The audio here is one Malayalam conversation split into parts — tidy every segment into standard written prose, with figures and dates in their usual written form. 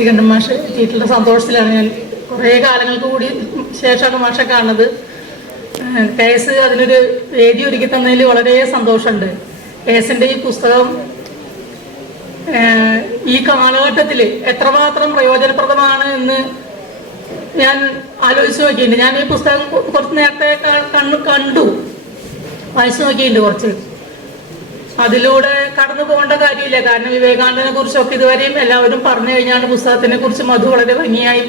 ശ്രീകണ്ഠൻ മാഷ് എത്തിയിട്ടുള്ള സന്തോഷത്തിലാണ്. ഞാൻ കുറേ കാലങ്ങൾക്ക് കൂടി ശേഷമാണ് മാഷെ കാണുന്നത്. കേസ് അതിനൊരു വേദി ഒരുക്കി തന്നതിൽ വളരെ സന്തോഷമുണ്ട്. കേസിൻ്റെ ഈ പുസ്തകം ഈ കാലഘട്ടത്തിൽ എത്രമാത്രം പ്രയോജനപ്രദമാണ് എന്ന് ഞാൻ ആലോചിച്ച് നോക്കിയിട്ടുണ്ട്. ഞാൻ ഈ പുസ്തകം കുറച്ച് നേരത്തെ കണ്ടു, വായിച്ചു നോക്കിയിട്ടുണ്ട് കുറച്ച്. അതിലൂടെ കടന്നു പോകേണ്ട കാര്യമില്ല. കാരണം വിവേകാനന്ദനെ കുറിച്ചൊക്കെ ഇതുവരെയും എല്ലാവരും പറഞ്ഞു കഴിഞ്ഞാണ് പുസ്തകത്തിനെ കുറിച്ച് മധു വളരെ ഭംഗിയായി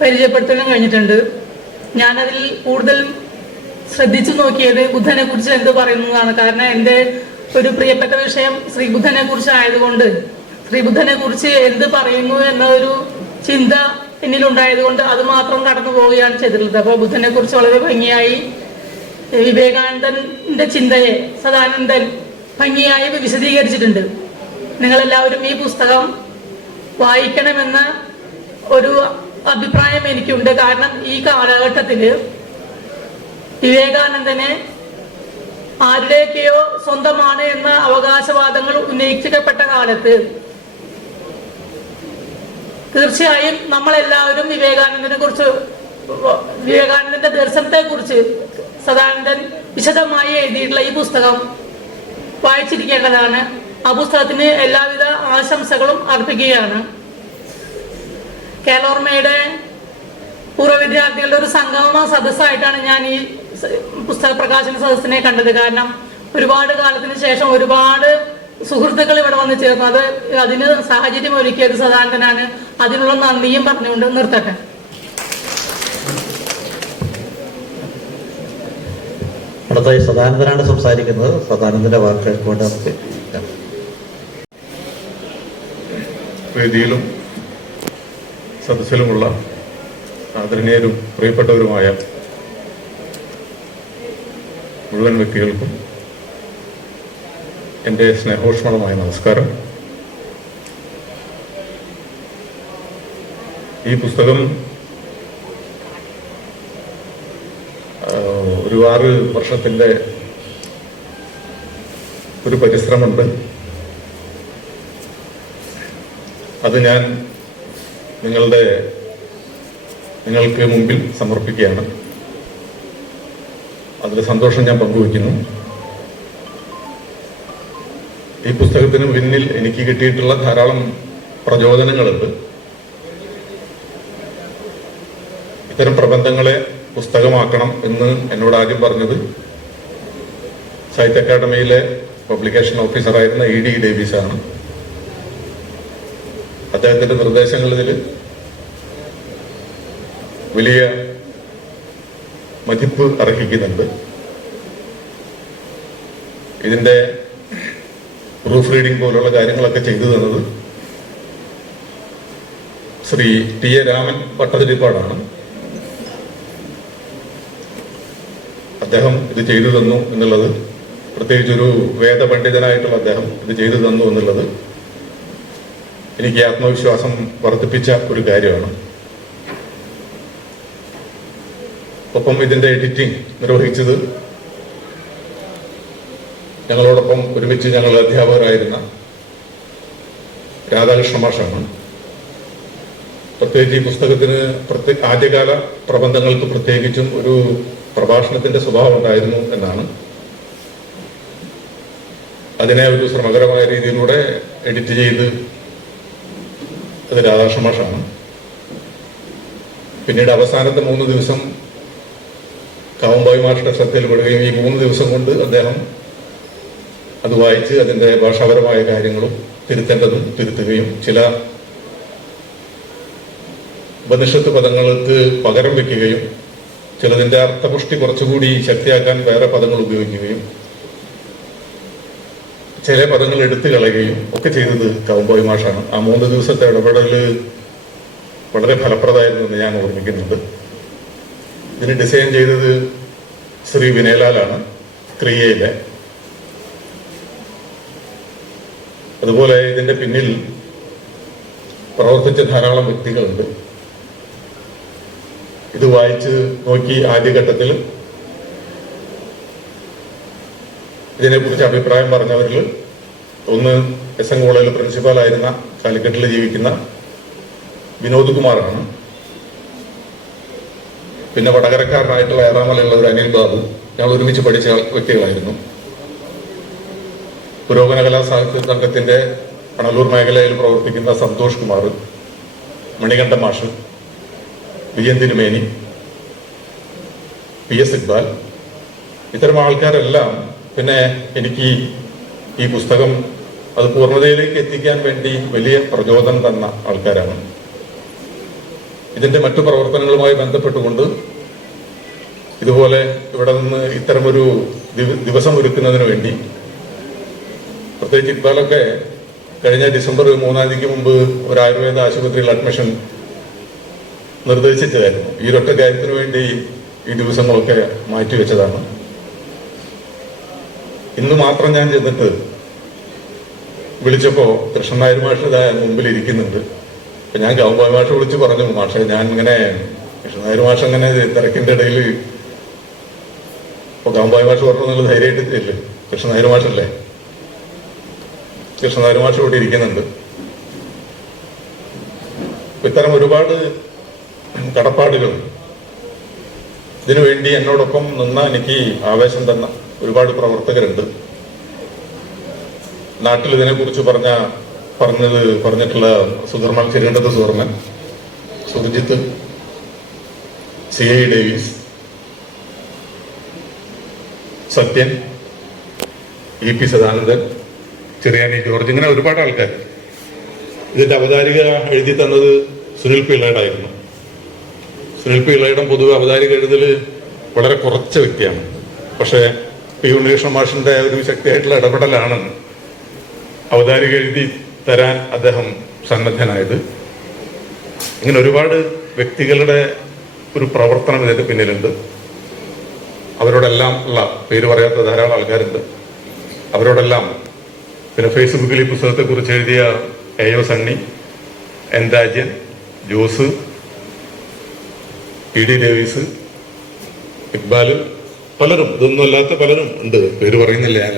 പരിചയപ്പെടുത്താനും കഴിഞ്ഞിട്ടുണ്ട്. ഞാനതിൽ കൂടുതൽ ശ്രദ്ധിച്ചു നോക്കിയത് ബുദ്ധനെ കുറിച്ച് എന്ത് പറയുന്നതാണ്. കാരണം എൻ്റെ ഒരു പ്രിയപ്പെട്ട വിഷയം ശ്രീബുദ്ധനെ കുറിച്ച് ആയതുകൊണ്ട് ശ്രീബുദ്ധനെ കുറിച്ച് എന്ത് പറയുന്നു എന്ന ഒരു ചിന്ത എന്നിലുണ്ടായതുകൊണ്ട് അത് മാത്രം കടന്നു പോവുകയാണ് ചെയ്തിട്ടുള്ളത്. അപ്പോൾ ബുദ്ധനെ കുറിച്ച് വളരെ ഭംഗിയായി വിവേകാനന്ദന്റെ ചിന്തയെ സദാനന്ദൻ ഭംഗിയായി വിശദീകരിച്ചിട്ടുണ്ട്. നിങ്ങളെല്ലാവരും ഈ പുസ്തകം വായിക്കണമെന്ന ഒരു അഭിപ്രായം എനിക്കുണ്ട്. കാരണം ഈ കാലഘട്ടത്തിൽ വിവേകാനന്ദനെ ആരുടെയൊക്കെയോ സ്വന്തമാണ് എന്ന അവകാശവാദങ്ങൾ ഉന്നയിക്കപ്പെട്ട കാലത്ത് തീർച്ചയായും നമ്മളെല്ലാവരും വിവേകാനന്ദന്റെ ദർശനത്തെ കുറിച്ച് സദാനന്ദൻ വിശദമായി എഴുതിയിട്ടുള്ള ഈ പുസ്തകം വായിച്ചിരിക്കേണ്ടതാണ്. ആ പുസ്തകത്തിന് എല്ലാവിധ ആശംസകളും അർപ്പിക്കുകയാണ്. കേരളോർമ്മയുടെ പൂർവ്വ വിദ്യാർത്ഥികളുടെ ഒരു സംഗമ സദസ്സായിട്ടാണ് ഞാൻ ഈ പുസ്തക പ്രകാശന സദസ്സിനെ കണ്ടത്. കാരണം ഒരുപാട് കാലത്തിന് ശേഷം ഒരുപാട് സുഹൃത്തുക്കൾ ഇവിടെ വന്ന് ചേർന്നു. അതിന് സാഹചര്യം ഒരുക്കിയത് സദാനന്ദനാണ്. അതിനുള്ള നന്ദിയും പറഞ്ഞുകൊണ്ട് നിർത്തട്ടെ. അടുത്തായി സദാനന്ദനാണ് സംസാരിക്കുന്നത്. സദാനന്ദന്റെ വാക്കുകൾ കൊണ്ട് നമുക്ക് വേദിയിലും സദസ്സിലുമുള്ള ആദരണീയരും പ്രിയപ്പെട്ടവരുമായ മുഴുവൻ വ്യക്തികൾക്കും എൻ്റെ സ്നേഹോഷ്മളമായ നമസ്കാരം. ഈ പുസ്തകം ഒരു 6 വർഷത്തിൻ്റെ ഒരു പരിശ്രമമുണ്ട്. അത് ഞാൻ നിങ്ങൾക്ക് മുമ്പിൽ സമർപ്പിക്കുകയാണ്. അതിലെ സന്തോഷം ഞാൻ പങ്കുവയ്ക്കുന്നു. ഈ പുസ്തകത്തിന് പിന്നിൽ എനിക്ക് കിട്ടിയിട്ടുള്ള ധാരാളം പ്രചോദനങ്ങളുണ്ട്. ഇത്തരം പ്രബന്ധങ്ങളെ പുസ്തകമാക്കണം എന്ന് എന്നോട് ആദ്യം പറഞ്ഞത് സാഹിത്യ അക്കാദമിയിലെ പബ്ലിക്കേഷൻ ഓഫീസറായിരുന്ന ED ഡേവിസാണ്. അദ്ദേഹത്തിന്റെ നിർദ്ദേശങ്ങൾ ഇതിൽ വലിയ മതിപ്പ് അർഹിക്കുന്നുണ്ട്. ഇതിന്റെ പ്രൂഫ് റീഡിംഗ് പോലുള്ള കാര്യങ്ങളൊക്കെ ചെയ്തു തന്നത് ശ്രീ TA രാമൻ ഭട്ടതിരിപ്പാടാണ്. അദ്ദേഹം ഇത് ചെയ്തു തന്നു എന്നുള്ളത്, പ്രത്യേകിച്ചൊരു വേദപണ്ഡിതനായിട്ടുള്ള അദ്ദേഹം ഇത് ചെയ്തു തന്നു എന്നുള്ളത് എനിക്ക് ആത്മവിശ്വാസം വർദ്ധിപ്പിച്ച ഒരു കാര്യമാണ്. ഒപ്പം ഇതിന്റെ എഡിറ്റിംഗ് നിർവഹിച്ചത് ഞങ്ങളോടൊപ്പം ഒരുമിച്ച് ഞങ്ങൾ അധ്യാപകരായിരുന്ന രാധാകൃഷ്ണ മാഷാണ്. പ്രത്യേകിച്ച് ഈ പുസ്തകത്തിന് ആദ്യകാല പ്രബന്ധങ്ങൾക്ക് പ്രത്യേകിച്ചും ഒരു പ്രഭാഷണത്തിന്റെ സ്വഭാവം ഉണ്ടായിരുന്നു എന്നാണ്. അതിനെ ഒരു ശ്രമകരമായ രീതിയിലൂടെ എഡിറ്റ് ചെയ്ത് അത് രാധാകൃഷ്ണ മാഷാണ്. പിന്നീട് അവസാനത്തെ 3 ദിവസം കാവുമ്പായി മാഷയുടെ ശ്രദ്ധയിൽപ്പെടുകയും ഈ 3 ദിവസം കൊണ്ട് അദ്ദേഹം അത് വായിച്ച് അതിന്റെ ഭാഷാപരമായ കാര്യങ്ങളും തിരുത്തേണ്ടതും തിരുത്തുകയും ചില ഉപനിഷത്ത് പദങ്ങൾക്ക് പകരം വയ്ക്കുകയും ചിലതിന്റെ അർത്ഥപുഷ്ടി കുറച്ചുകൂടി ശക്തിയാക്കാൻ വേറെ പദങ്ങൾ ഉപയോഗിക്കുകയും ചില പദങ്ങൾ എടുത്തു കളയുകയും ഒക്കെ ചെയ്തത് കാവുമ്പായി മാഷാണ്. ആ 3 ദിവസത്തെ ഇടപെടൽ വളരെ ഫലപ്രദമായിരുന്നു എന്ന് ഞാൻ ഓർമ്മിക്കുന്നുണ്ട്. ഇതിന് ഡിസൈൻ ചെയ്തത് ശ്രീ വിനയലാലാണ്, ക്രിയയിലെ. അതുപോലെ ഇതിന്റെ പിന്നിൽ പ്രവർത്തിച്ച ധാരാളം വ്യക്തികളുണ്ട്. ഇത് വായിച്ച് നോക്കി ആദ്യഘട്ടത്തിൽ ഇതിനെക്കുറിച്ച് അഭിപ്രായം പറഞ്ഞവരിൽ ഒന്ന് SN കോളേജിൽ പ്രിൻസിപ്പാളായിരുന്ന കാലിക്കറ്റിൽ ജീവിക്കുന്ന വിനോദ് കുമാറാണ്. പിന്നെ വടകരക്കാരനായിട്ടുള്ള ഏറാമലയുള്ള ഒരു അനിൽ ബാബു, ഞങ്ങൾ ഒരുമിച്ച് പഠിച്ച വ്യക്തികളായിരുന്നു. പുരോഗമന കലാ സാഹിത്യ സംഘത്തിന്റെ പണലൂർ മേഖലയിൽ പ്രവർത്തിക്കുന്ന സന്തോഷ് കുമാർ, മണികണ്ഠ മാഷ്, വിജയൻ തിരുമേനി, PS ഇക്ബാൽ, ഇത്തരം ആൾക്കാരെല്ലാം പിന്നെ എനിക്ക് ഈ പുസ്തകം അത് പൂർണ്ണതയിലേക്ക് എത്തിക്കാൻ വേണ്ടി വലിയ പ്രചോദനം തന്ന ആൾക്കാരാണ്. ഇതിന്റെ മറ്റു പ്രവർത്തനങ്ങളുമായി ബന്ധപ്പെട്ടുകൊണ്ട് ഇതുപോലെ ഇവിടെ നിന്ന് ഇത്തരമൊരു ദിവസം ഒരുക്കുന്നതിന് വേണ്ടി പ്രത്യേകിച്ച് ഇക്ബാലൊക്കെ കഴിഞ്ഞ ഡിസംബർ 3-ാം തീയതിക്ക് മുമ്പ് ഒരു ആയുർവേദ ആശുപത്രിയിൽ അഡ്മിഷൻ നിർദ്ദേശിച്ചതായിരുന്നു. ഈ ഒരൊറ്റ കാര്യത്തിന് വേണ്ടി ഈ ദിവസങ്ങളൊക്കെ മാറ്റിവെച്ചതാണ്. ഇന്ന് മാത്രം ഞാൻ ചെന്നിട്ട് വിളിച്ചപ്പോ കൃഷ്ണൻ നായർ മാഷ് മുമ്പിൽ ഇരിക്കുന്നുണ്ട്. അപ്പൊ ഞാൻ ഗൗബായ് മാഷ് വിളിച്ച് പറഞ്ഞു, മാഷെ ഞാൻ ഇങ്ങനെ കൃഷ്ണൻ നായർ മാഷ് അങ്ങനെ തിരക്കിന്റെ ഇടയിൽ ഇപ്പൊ ഗൗബായ് മാഷ് പറഞ്ഞു നിങ്ങൾ ധൈര്യമായിട്ടില്ലേ, കൃഷ്ണൻ നായർ മാഷല്ലേ, കൃഷ്ണൻ നായർ മാഷ് ഇവിടെ ഇരിക്കുന്നുണ്ട്. ഇത്തരം ഒരുപാട് കടപ്പാടുകൾ ഇതിനുവേണ്ടി എന്നോടൊപ്പം നിന്ന എനിക്ക് ആവേശം തന്ന ഒരുപാട് പ്രവർത്തകരുണ്ട്. നാട്ടിൽ ഇതിനെക്കുറിച്ച് പറഞ്ഞിട്ടുള്ള Sudharman, Cheriyandath Sudharman, Surjith, CI Davis, Sathyan, EP Sadanandan, ചെറിയാനി ജോർജ്, ഇങ്ങനെ ഒരുപാട് ആൾക്കാർ. ഇതിന്റെ അവതാരിക എഴുതി തന്നത് സുനിൽ പിള്ളയുടെയായിരുന്നു. സുനിൽ പിള്ളയുടെ പൊതുവെ അവതാരിക എഴുതല് വളരെ കുറച്ച വ്യക്തിയാണ്. പക്ഷേ P ഉണ്ണികൃഷ്ണൻ മാഷിന്റെ ഒരു ശക്തിയായിട്ടുള്ള ഇടപെടലാണ് അവതാരിക എഴുതി തരാൻ അദ്ദേഹം സന്നദ്ധനായത്. ഇങ്ങനെ ഒരുപാട് വ്യക്തികളുടെ ഒരു പ്രവർത്തനം ഇതിന്റെ പിന്നിലുണ്ട്. അവരോടെല്ലാം ഉള്ള പേര് പറയാത്ത ധാരാളം ആൾക്കാരുണ്ട്. അവരോടെല്ലാം പിന്നെ ഫേസ്ബുക്കിൽ ഈ പുസ്തകത്തെക്കുറിച്ച് എഴുതിയ AO Sunny, N Rajan, Jose, PD Davis, Iqbal, പലരും, ഇതൊന്നും അല്ലാത്ത പലരും ഉണ്ട്. പേര് പറയുന്നില്ല ഞാൻ.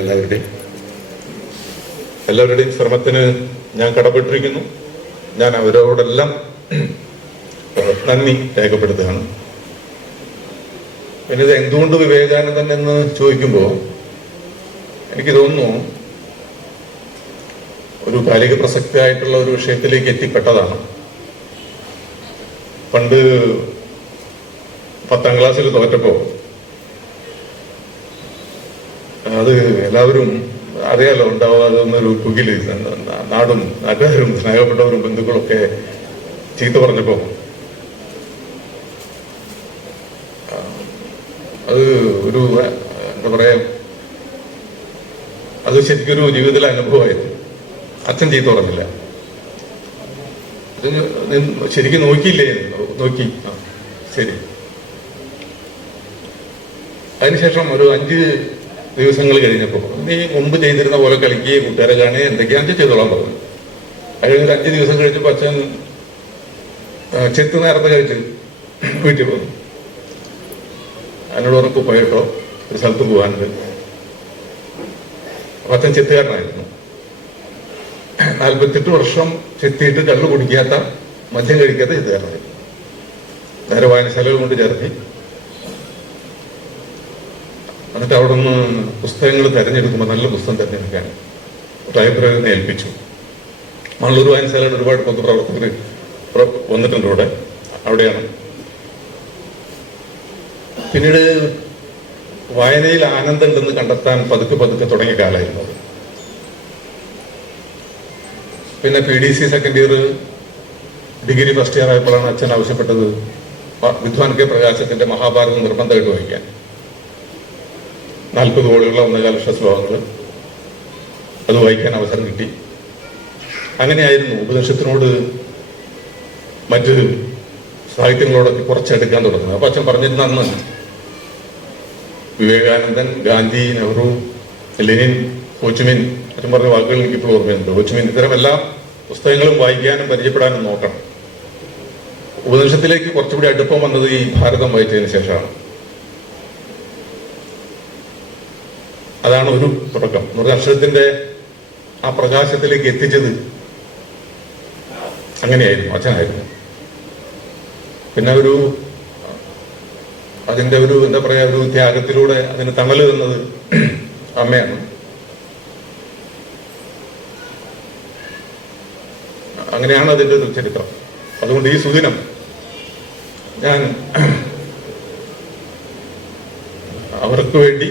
എല്ലാവരുടെയും ശ്രമത്തിന് ഞാൻ കടപ്പെട്ടിരിക്കുന്നു. ഞാൻ അവരോടെല്ലാം നന്ദി രേഖപ്പെടുത്തുകയാണ്. പിന്നെ ഇത് എന്തുകൊണ്ട് വിവേകാനന്ദൻ എന്ന് ചോദിക്കുമ്പോൾ എനിക്ക് തോന്നുന്നു ഒരു കാലിക പ്രസക്തിയായിട്ടുള്ള ഒരു വിഷയത്തിലേക്ക് എത്തിപ്പെട്ടതാണ്. പണ്ട് 10ാം ക്ലാസ്സിൽ തോറ്റപ്പോ അത് എല്ലാവരും അറിയാലോ ഉണ്ടാവാതൊന്നൊരു പുകില്, നാടും നാട്ടുകാരും സ്നേഹപ്പെട്ടവരും ബന്ധുക്കളൊക്കെ ചീത്ത പറഞ്ഞപ്പോ അത് ഒരു എന്താ പറയാ, അത് ശരിക്കൊരു ജീവിതത്തിലെ അനുഭവമായിരുന്നു. അച്ഛൻ ചീത്ത പറഞ്ഞില്ല, ശരിക്കും നോക്കിയില്ലേ, നോക്കി, ശരി. അതിനുശേഷം ഒരു 5 ദിവസങ്ങൾ കഴിഞ്ഞപ്പോൾ നീ മുമ്പ് ചെയ്തിരുന്ന പോലെ കളിക്കുകയും കൂട്ടുകാരെ കാണുകയും എന്തൊക്കെയാണെന്ന് ചെയ്തോളാൻ പറഞ്ഞു. അത് കഴിഞ്ഞൊരു 5 ദിവസം കഴിച്ചപ്പോൾ അച്ഛൻ ചെത്ത് നേരത്തെ കഴിച്ച് വീട്ടിൽ പോന്നു. എന്നോട് ഉറപ്പ് പോയിട്ടോ ഒരു സ്ഥലത്ത് പോകാനുണ്ട്. അപ്പൊ അച്ഛൻ ചെത്തുകാരനായിരുന്നു. 48 വർഷം ചെത്തിയിട്ട് കള്ളു കുടിക്കാത്ത, മദ്യം കഴിക്കാത്ത ചെത്തുകാരനായിരുന്നു. നേരെ വായനശാലകൾ കൊണ്ട് ചേർത്തി. എന്നിട്ട് അവിടെ നിന്ന് പുസ്തകങ്ങൾ തിരഞ്ഞെടുക്കുമ്പോൾ നല്ല പുസ്തകം തിരഞ്ഞെടുക്കാൻ ലൈബ്രറിയിൽ ഏൽപ്പിച്ചു. മണ്ണൂർ വായനശാലയുടെ ഒരുപാട് പൊതുപ്രവർത്തകർ വന്നിട്ടുണ്ട് ഇവിടെ, അവിടെയാണ്. പിന്നീട് വായനയിൽ ആനന്ദം ഉണ്ടെന്ന് കണ്ടെത്താൻ പതുക്കെ തുടങ്ങിയ കാലമായിരുന്നു അത്. പിന്നെ PDC second year degree first year ആയപ്പോഴാണ് അച്ഛൻ ആവശ്യപ്പെട്ടത് വിദ്വാൻ K പ്രകാശത്തിന്റെ മഹാഭാരതം നിർബന്ധമായിട്ട് വായിക്കാൻ. 40 കോടിയുള്ള 1.5 ലക്ഷം ശ്ലോകങ്ങൾ അത് വായിക്കാൻ അവസരം കിട്ടി. അങ്ങനെയായിരുന്നു ഉപനിഷത്തിനോട് മറ്റ് സാഹിത്യങ്ങളോടൊക്കെ കുറച്ചെടുക്കാൻ തുടങ്ങുന്നത്. അപ്പൊ അച്ഛൻ പറഞ്ഞിരുന്ന അന്ന് വിവേകാനന്ദൻ, ഗാന്ധി, നെഹ്റു, ലെനിൻ, ഹോച്ചിമിൻ, അച്ഛൻ പറഞ്ഞ വാക്കുകൾ എനിക്കിപ്പോൾ ഓർമ്മയുണ്ട്. ഹോച്ചിമിൻ, ഇത്തരം എല്ലാ പുസ്തകങ്ങളും വായിക്കാനും പരിചയപ്പെടാനും നോക്കണം. ഉപനിഷത്തിലേക്ക് കുറച്ചുകൂടി അടുപ്പം വന്നത് ഈ ഭാരതം വായിച്ചതിന് ശേഷമാണ്. അതാണ് ഒരു തുടക്കം. അക്ഷരത്തിന്റെ ആ പ്രകാശത്തിലേക്ക് എത്തിച്ചത് അങ്ങനെയായിരുന്നു, അച്ഛനായിരുന്നു. പിന്നെ അതിൻ്റെ എന്താ പറയുക, ഒരു ത്യാഗത്തിലൂടെ അതിന് തണല് തന്നത് അമ്മയാണ്. അങ്ങനെയാണ് അതിൻ്റെ ഒരു ചരിത്രം. അതുകൊണ്ട് ഈ സുദിനം ഞാൻ അവർക്ക് വേണ്ടി,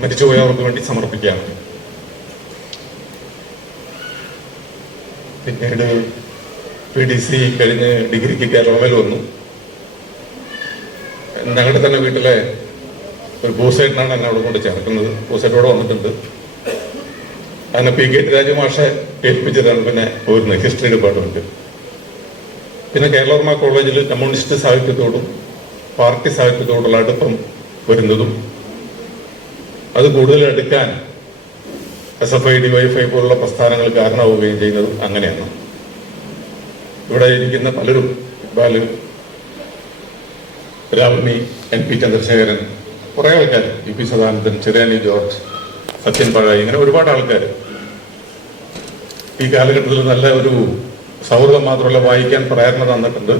മരിച്ചുപോയവർക്ക് വേണ്ടി സമർപ്പിക്കുകയാണ്. പിന്നീട് PDC കഴിഞ്ഞ് ഡിഗ്രിക്ക് കേരളത്തിൽ വന്നു. ഞങ്ങളുടെ തന്നെ വീട്ടിലെ ഒരു ബോസേട്ടനാണ് എന്നെ അവിടെ കൊണ്ട് ചേർക്കുന്നത്. ബോസേട്ടോടെ വന്നിട്ടുണ്ട്. അങ്ങനെ PK രാജമാഷെ ഏൽപ്പിച്ചതാണ് പിന്നെ പോയിരുന്നത് ഹിസ്റ്ററി ഡിപ്പാർട്ട്മെന്റ്. പിന്നെ കേരളവർമ്മ കോളേജിൽ കമ്മ്യൂണിസ്റ്റ് സാഹിത്യത്തോടും പാർട്ടി സാഹിത്യത്തോടുള്ള അടുപ്പം വരുന്നതും അത് കൂടുതൽ എടുക്കാൻ SFI DYFI പോലുള്ള പ്രസ്ഥാനങ്ങൾ കാരണമാവുകയും ചെയ്യുന്നതും അങ്ങനെയാണ്. ഇവിടെ ഇരിക്കുന്ന പലരും, ഇക്ബാല്, രാവണി, NP ചന്ദ്രശേഖരൻ, കുറേ ആൾക്കാർ, EP സദാനന്ദൻ, ചിറാനി ജോർജ്, സത്യൻ പഴായി, ഇങ്ങനെ ഒരുപാട് ആൾക്കാർ ഈ കാലഘട്ടത്തിൽ നല്ല ഒരു സൗഹൃദം മാത്രമല്ല വായിക്കാൻ പ്രേരണ തന്നിട്ടുണ്ട്.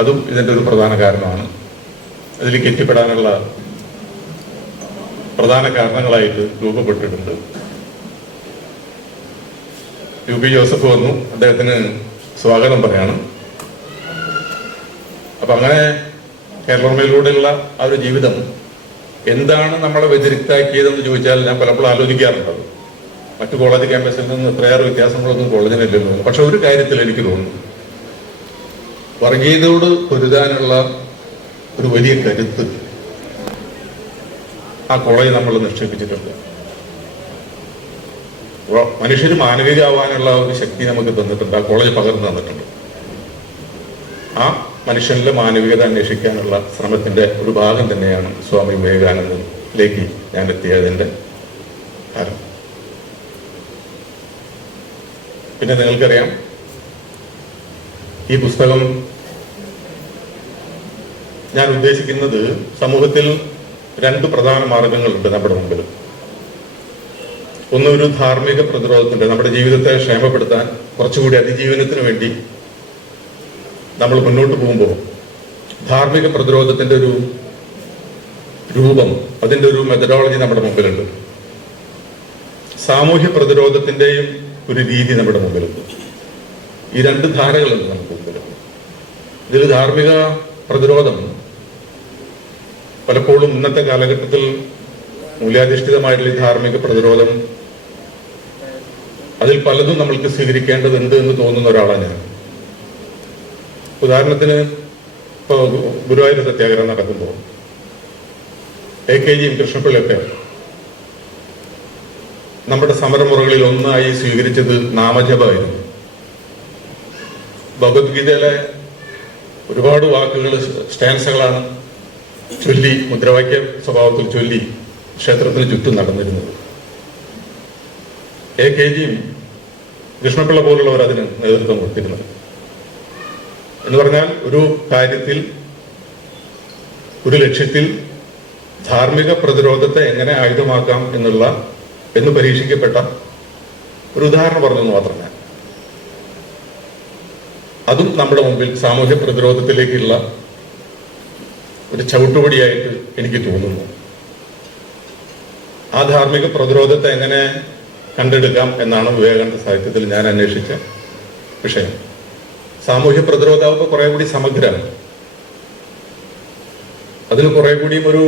അതും ഇതിൻ്റെ ഒരു പ്രധാന കാരണമാണ്. അതിലേക്ക് എത്തിപ്പെടാനുള്ള പ്രധാന കാരണങ്ങളായിട്ട് രൂപപ്പെട്ടിട്ടുണ്ട്. UB ജോസഫ് വന്നു, അദ്ദേഹത്തിന് സ്വാഗതം പറയാണ്. അപ്പൊ അങ്ങനെ കേരളോർമ്മയിലൂടെയുള്ള ആ ഒരു ജീവിതം എന്താണ് നമ്മളെ വ്യതിരിക്താക്കിയതെന്ന് ചോദിച്ചാൽ ഞാൻ പലപ്പോഴും ആലോചിക്കാറുണ്ട്. മറ്റു കോളേജ് ക്യാമ്പസിൽ നിന്ന് എത്രയേറെ വ്യത്യാസങ്ങളൊന്നും കോളേജിനില്ലല്ലോ. പക്ഷെ ഒരു കാര്യത്തിൽ എനിക്ക് തോന്നുന്നു, വർഗീയതയോട് പൊരുതാനുള്ള ഒരു വലിയ കരുത്ത് ആ കോളേജ് നമ്മൾ നിക്ഷേപിച്ചിട്ടുണ്ട്. മനുഷ്യർ മാനവികമാവാനുള്ള ഒരു ശക്തി നമുക്ക് തന്നിട്ടുണ്ട്, ആ കോളേജ് പകർന്നു തന്നിട്ടുണ്ട്. ആ മനുഷ്യനിലെ മാനവികത അന്വേഷിക്കാനുള്ള ശ്രമത്തിന്റെ ഒരു ഭാഗം തന്നെയാണ് സ്വാമി വിവേകാനന്ദനിലേക്ക് ഞാൻ എത്തിയതിന്റെ കാരണം. പിന്നെ നിങ്ങൾക്കറിയാം, ഈ പുസ്തകം ഞാൻ ഉദ്ദേശിക്കുന്നത് സമൂഹത്തിൽ രണ്ട് പ്രധാന മാർഗങ്ങളുണ്ട് നമ്മുടെ മുമ്പിൽ. ഒന്ന്, ഒരു ധാർമ്മിക പ്രതിരോധത്തിന്റെ, നമ്മുടെ ജീവിതത്തെ ക്ഷേമപ്പെടുത്താൻ കുറച്ചുകൂടി അതിജീവനത്തിന് വേണ്ടി നമ്മൾ മുന്നോട്ട് പോകുമ്പോൾ ധാർമ്മിക പ്രതിരോധത്തിന്റെ ഒരു രൂപം, അതിന്റെ ഒരു മെത്തഡോളജി നമ്മുടെ മുമ്പിലുണ്ട്. സാമൂഹ്യ പ്രതിരോധത്തിന്റെയും ഒരു രീതി നമ്മുടെ മുമ്പിലുണ്ട്. ഈ രണ്ട് ധാരകളുണ്ട് നമുക്ക് മുമ്പിൽ. ഇതിൽ ധാർമ്മിക പ്രതിരോധം പലപ്പോഴും ഇന്നത്തെ കാലഘട്ടത്തിൽ മൂല്യാധിഷ്ഠിതമായിട്ടുള്ള ഈ ധാർമ്മിക പ്രതിരോധം, അതിൽ പലതും നമ്മൾക്ക് സ്വീകരിക്കേണ്ടതുണ്ട് എന്ന് തോന്നുന്ന ഒരാളാണ് ഞാൻ. ഉദാഹരണത്തിന്, ഇപ്പോൾ ഗുരുവായൂർ സത്യാഗ്രഹം നടക്കുമ്പോൾ AKGയും കൃഷ്ണപിള്ളയൊക്കെ നമ്മുടെ സമരമുറകളിൽ ഒന്നായി സ്വീകരിച്ചത് നാമജപമായിരുന്നു. ഭഗവത്ഗീതയിലെ ഒരുപാട് വാക്കുകൾ, സ്റ്റാൻസകളാണ് ചൊല്ലി, മുദ്രാവാക്യ സ്വഭാവത്തിൽ ചൊല്ലി ക്ഷേത്രത്തിന് ചുറ്റും നടന്നിരുന്നത്. AKGയും കൃഷ്ണപിള്ള പോലുള്ളവർ അതിന് നേതൃത്വം കൊടുത്തിരുന്നത്. എന്ന് പറഞ്ഞാൽ ഒരു കാര്യത്തിൽ, ഒരു ലക്ഷ്യത്തിൽ ധാർമ്മിക പ്രതിരോധത്തെ എങ്ങനെ ആയുധമാക്കാം എന്ന് പരീക്ഷിക്കപ്പെട്ട ഒരു ഉദാഹരണം പറഞ്ഞെന്ന് മാത്രമല്ല, അതും നമ്മുടെ മുമ്പിൽ സാമൂഹ്യ പ്രതിരോധത്തിലേക്കുള്ള ഒരു ചവിട്ടുപടിയായിട്ട് എനിക്ക് തോന്നുന്നു. ആ ധാർമ്മിക പ്രതിരോധത്തെ എങ്ങനെ കണ്ടെടുക്കാം എന്നാണ് വിവേകാനന്ദ സാഹിത്യത്തിൽ ഞാൻ അന്വേഷിച്ച വിഷയം. സാമൂഹ്യ പ്രതിരോധമാകുമ്പോൾ കുറെ കൂടി സമഗ്രമാണ്. അതിന് കുറെ കൂടിയും ഒരു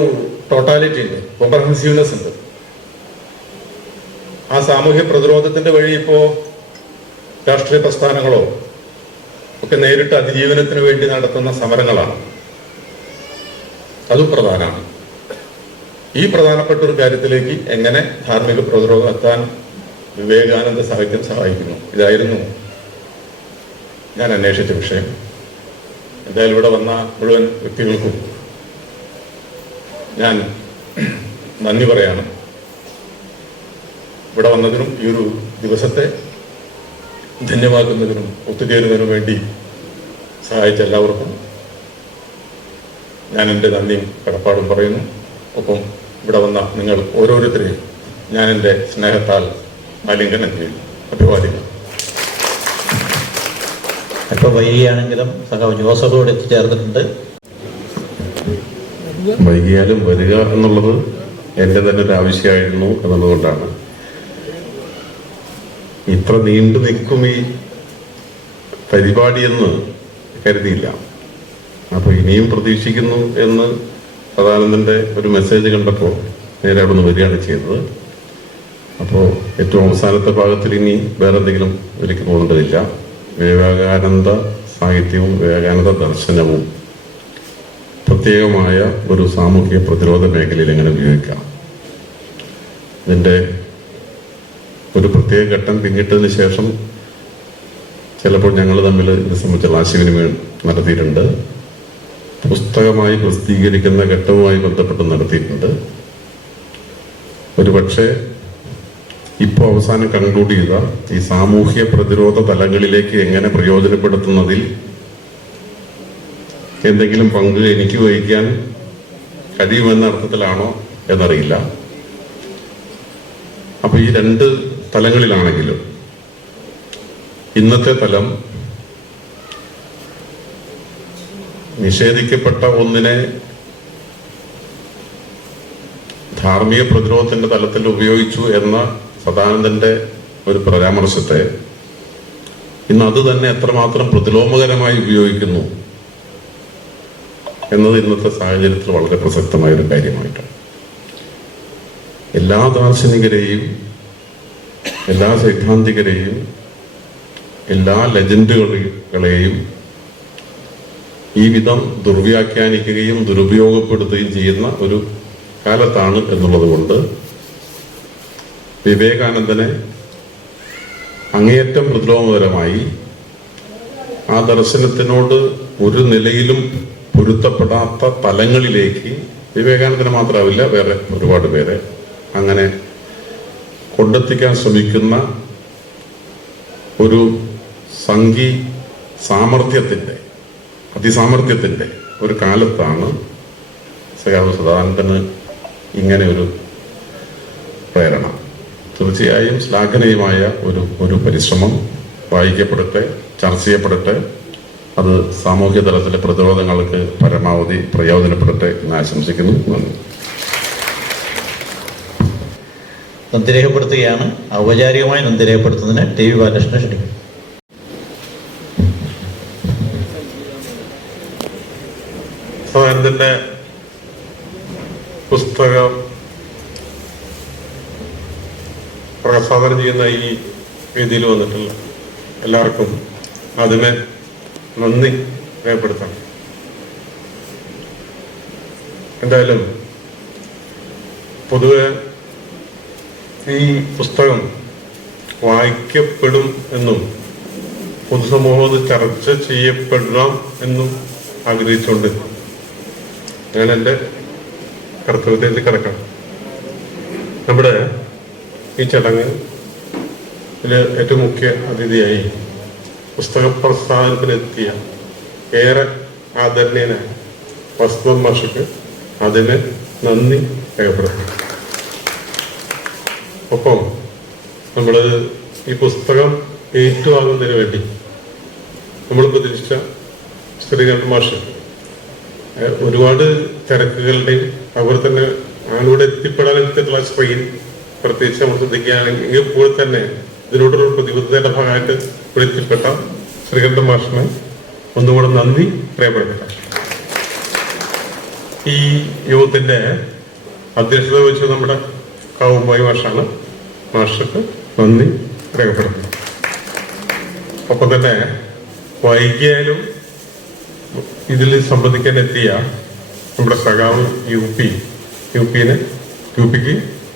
ടോട്ടാലിറ്റി ഉണ്ട്, കോംപ്രഹെൻസീവ്നെസ് ഉണ്ട്. ആ സാമൂഹ്യ പ്രതിരോധത്തിന്റെ വഴി ഇപ്പോ രാഷ്ട്രീയ പ്രസ്ഥാനങ്ങളോ ഒക്കെ നേരിട്ട് അതിജീവനത്തിന് വേണ്ടി നടത്തുന്ന സമരങ്ങളാണ്. അതും പ്രധാനമാണ്. ഈ പ്രധാനപ്പെട്ട ഒരു കാര്യത്തിലേക്ക് എങ്ങനെ ധാർമ്മിക പ്രതിരോധം എത്താൻ വിവേകാനന്ദ സാഹിത്യം സഹായിക്കുന്നു, ഇതായിരുന്നു ഞാൻ അന്വേഷിച്ച വിഷയം. എന്തായാലും ഇവിടെ വന്ന മുഴുവൻ വ്യക്തികൾക്കും ഞാൻ നന്ദി പറയാണ്. ഇവിടെ വന്നതിനും ഈ ഒരു ദിവസത്തെ ധന്യമാക്കുന്നതിനും ഒത്തുചേരുന്നതിനും വേണ്ടി സഹായിച്ച എല്ലാവർക്കും ഞാൻ എൻ്റെ നന്ദിയും കടപ്പാടും പറയുന്നു. ഒപ്പം ഇവിടെ വന്ന നിങ്ങൾ ഓരോരുത്തരെയും ഞാൻ എൻ്റെ സ്നേഹത്താൽ ആലിംഗനം ചെയ്യുന്നു. അഭിവാദിക്കുന്നു. അപ്പോൾ അല്പം വൈകിയാണെങ്കിലും സഖാവ് ജോസഫ് കൂടെ എത്തിച്ചേർന്നിട്ടുണ്ട്. വൈകിയാലും വരിക എന്നുള്ളത് എൻ്റെ തന്നെ ഒരു ആവശ്യമായിരുന്നു എന്നുള്ളതുകൊണ്ടാണ്. ഇത്ര നീണ്ടു നിൽക്കും ഈ പരിപാടിയെന്ന് കരുതിയില്ല. അപ്പോൾ ഇനിയും പ്രതീക്ഷിക്കുന്നു എന്ന് സദാനന്ദൻ്റെ ഒരു മെസ്സേജ് കണ്ടപ്പോൾ നേരെ അവിടെ നിന്ന് വരികയാണ് ചെയ്തത്. അപ്പോൾ ഏറ്റവും അവസാനത്തെ ഭാഗത്തിൽ ഇനി വേറെ എന്തെങ്കിലും എനിക്ക് തോന്നേണ്ടതില്ല. വിവേകാനന്ദ സാഹിത്യവും വിവേകാനന്ദ ദർശനവും പ്രത്യേകമായ ഒരു സാമൂഹിക പ്രതിരോധ മേഖലയിൽ എങ്ങനെ ഉപയോഗിക്കാം, ഇതിൻ്റെ ഒരു പ്രത്യേക ഘട്ടം പിന്നിട്ടതിന് ശേഷം ചിലപ്പോൾ ഞങ്ങൾ തമ്മിൽ ഇത് സംബന്ധിച്ചുള്ള ആശയവിനിമയം നടത്തിയിട്ടുണ്ട്. പുസ്തകമായി പ്രസിദ്ധീകരിക്കുന്ന ഘട്ടവുമായി ബന്ധപ്പെട്ട് നടത്തിയിട്ടുണ്ട്. ഒരുപക്ഷെ ഇപ്പോൾ അവസാനം കൺക്ലൂഡ് ചെയ്ത ഈ സാമൂഹ്യ പ്രതിരോധ തലങ്ങളിലേക്ക് എങ്ങനെ പ്രയോജനപ്പെടുത്തുന്നതിൽ എന്തെങ്കിലും പങ്ക് എനിക്ക് വഹിക്കാൻ കഴിയുമെന്ന അർത്ഥത്തിലാണോ എന്നറിയില്ല. അപ്പൊ ഈ രണ്ട് തലങ്ങളിലാണെങ്കിലും ഇന്നത്തെ തലം നിഷേധിക്കപ്പെട്ട ഒന്നിനെ ധാർമ്മിക പ്രതിരോധത്തിന്റെ തലത്തിൽ ഉപയോഗിച്ചു എന്ന സദാനന്ദന്റെ ഒരു പരാമർശത്തെ ഇന്ന് അത് തന്നെ എത്രമാത്രം പ്രതിലോമകരമായി ഉപയോഗിക്കുന്നു എന്നത് ഇന്നത്തെ സാഹചര്യത്തിൽ വളരെ പ്രസക്തമായ ഒരു കാര്യമായിട്ടാണ്. എല്ലാ ദാർശനികരെയും, എല്ലാ സൈദ്ധാന്തികരെയും, എല്ലാ ലെജൻഡുകളെയും ഈ വിധം ദുർവ്യാഖ്യാനിക്കുകയും ദുരുപയോഗപ്പെടുത്തുകയും ചെയ്യുന്ന ഒരു കാലത്താണ് എന്നുള്ളത് കൊണ്ട് വിവേകാനന്ദനെ അങ്ങേയറ്റം പ്രതിലോമകരമായി ആ ദർശനത്തിനോട് ഒരു നിലയിലും പൊരുത്തപ്പെടാത്ത തലങ്ങളിലേക്ക് വിവേകാനന്ദന് മാത്രമാവില്ല, വേറെ ഒരുപാട് പേരെ അങ്ങനെ കൊണ്ടെത്തിക്കാൻ ശ്രമിക്കുന്ന ഒരു അതിസാമർഥ്യത്തിന്റെ ഒരു കാലത്താണ് സഖാവ് സദാനന്ദന് ഇങ്ങനെ ഒരു പ്രേരണ. തീർച്ചയായും ശ്ലാഘനീയമായ ഒരു പരിശ്രമം വായിക്കപ്പെടട്ടെ, ചർച്ച ചെയ്യപ്പെടട്ടെ. അത് സാമൂഹ്യ തലത്തിലെ പ്രതിരോധങ്ങൾക്ക് പരമാവധി പ്രയോജനപ്പെടട്ടെ എന്ന് ആശംസിക്കുന്നു. നന്ദി. നന്ദി രേഖപ്പെടുത്തുകയാണ്. ഔപചാരികമായി നന്ദി രേഖപ്പെടുത്തുന്നതിന് ടി.വി. ബാലകൃഷ്ണനെ ക്ഷണിക്കും. സദാനന്ദന്റെ പുസ്തകം പ്രസാദനം ചെയ്യുന്ന ഈ വേദിയിൽ വന്നിട്ടുള്ള എല്ലാവർക്കും ആദ്യമേ നന്ദി രേഖപ്പെടുത്താം. എന്തായാലും പൊതുവെ ഈ പുസ്തകം വായിക്കപ്പെടും എന്നും പൊതുസമൂഹം ചർച്ച ചെയ്യപ്പെടണം എന്നും ആഗ്രഹിച്ചുകൊണ്ട് ഞാൻ എൻ്റെ കർത്തവ്യത്തിൽ കിടക്കണം. നമ്മുടെ ഈ ചടങ്ങിൽ ഏറ്റവും മുഖ്യ അതിഥിയായി പുസ്തക പ്രസ്ഥാനത്തിനെത്തിയ ഏറെ ആദരണീയനായ വസന്തൻ മാഷക്ക് അതിന് നന്ദി രേഖപ്പെടുത്തുന്നു. ഒപ്പം നമ്മൾ ഈ പുസ്തകം ഏറ്റുവാങ്ങുന്നതിന് വേണ്ടി നമ്മൾ പ്രതീക്ഷിച്ച ശ്രീകണ്ഠൻ മാഷ് ഒരുപാട് തിരക്കുകളുടെയും അതുപോലെ തന്നെ ആളിവിടെ എത്തിപ്പെടാനെത്തിയിട്ടുള്ള സ്ക്രീൻ പ്രത്യേകിച്ച് നമ്മൾ ശ്രദ്ധിക്കുകയാണെങ്കിൽ കൂടെ തന്നെ ഇതിനോടുള്ള പ്രതിബദ്ധതയുടെ ഭാഗമായിട്ട് ഇവിടെ എത്തിപ്പെട്ട ശ്രീകണ്ഠൻ മാഷിന് ഒന്നുകൂടെ നന്ദി രേഖപ്പെടുത്താം. ഈ യോഗത്തിന്റെ അധ്യക്ഷത വഹിച്ചത് നമ്മുടെ കാവുമ്പായി മാഷാണ്. മാഷക്ക് നന്ദി രേഖപ്പെടുത്തുന്നു. ഒപ്പം തന്നെ വൈകിയാലും ഇതിൽ സംബന്ധിക്കാൻ എത്തിയ നമ്മുടെ സഖാവ് യുപിക്ക്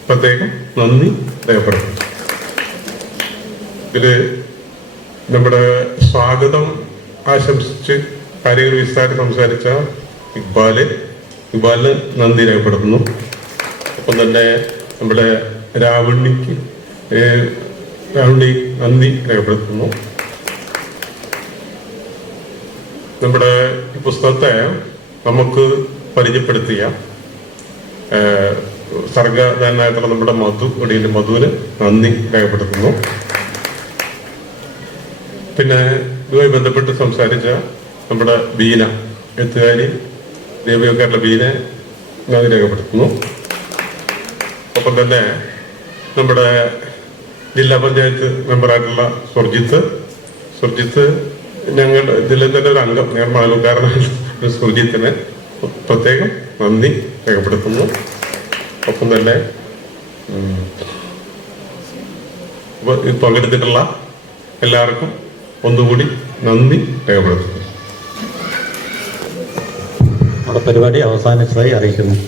പ്രത്യേകം നന്ദി രേഖപ്പെടുത്തുന്നു. ഇതില് നമ്മുടെ സ്വാഗതം ആശംസിച്ച് കാര്യങ്ങൾ വിസ്താരം സംസാരിച്ച ഇക്ബാലിന് നന്ദി രേഖപ്പെടുത്തുന്നു. ഒപ്പം തന്നെ നമ്മുടെ രാവണി നന്ദി രേഖപ്പെടുത്തുന്നു. നമ്മുടെ ഈ പുസ്തകത്തെ നമുക്ക് പരിചയപ്പെടുത്തിയ സർഗാധാനായിട്ടുള്ള നമ്മുടെ മധുവിന് നന്ദി രേഖപ്പെടുത്തുന്നു. പിന്നെ ഇതുമായി ബന്ധപ്പെട്ട് സംസാരിച്ച നമ്മുടെ ബീന എഴുത്തുകാരി ദേവിയൊക്കെയുള്ള ബീനെ നന്ദി രേഖപ്പെടുത്തുന്നു. ഒപ്പം തന്നെ നമ്മുടെ ജില്ലാ പഞ്ചായത്ത് മെമ്പറായിട്ടുള്ള സുർജിത്ത് ഞങ്ങളുടെ ജില്ലയിൽ തന്നെ ഒരു അംഗം, ഞങ്ങൾ മണലൂക്കാരനായ സുർജിത്തിനെ പ്രത്യേകം നന്ദി രേഖപ്പെടുത്തുന്നു. ഒപ്പം തന്നെ പങ്കെടുത്തിട്ടുള്ള എല്ലാവർക്കും ഒന്നുകൂടി നന്ദി രേഖപ്പെടുത്തുന്നു. നമ്മുടെ പരിപാടി അവസാനിച്ചതായി അറിയിക്കുന്നു.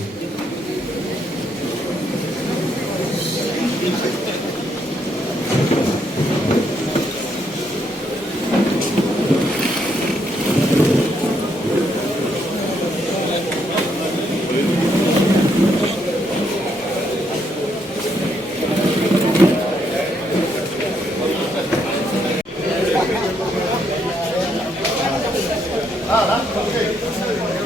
ആ